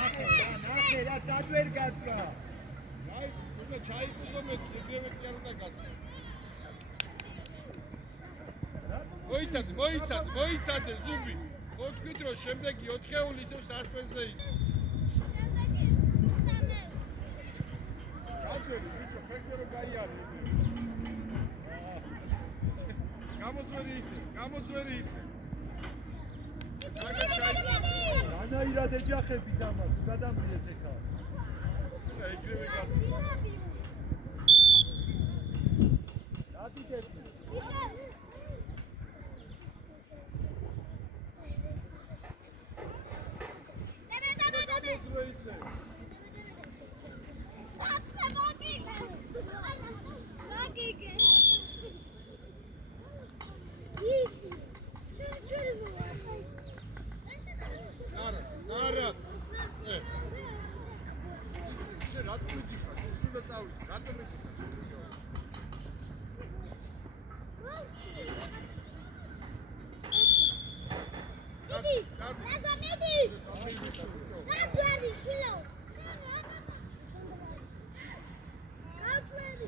ნახე რა სად ვერ გაწვა. ჩაიგუზო მე ეგრევე კი არ უნდა გაწვა. მოიცადე ზუბი. მოვთქვით რომ შემდეგი 4-ეული ისევ სასპენსზე იქნება. გაძვერი ბიჭო, ფეხზე რომ გაიარე. გამოძვერი ისე. რანაირად ეჯახებით ამას, თუ გადამრიეთ ეხლა. ეგრევე გაწვა. დადიდები. ისე. მაგიგე. არა. შენ რატომ მიდიხარ? სულ წავის. რატომ მიდიხარ? მიდი. რაზა მიდი. გაძვერი შილო. გაძვერი.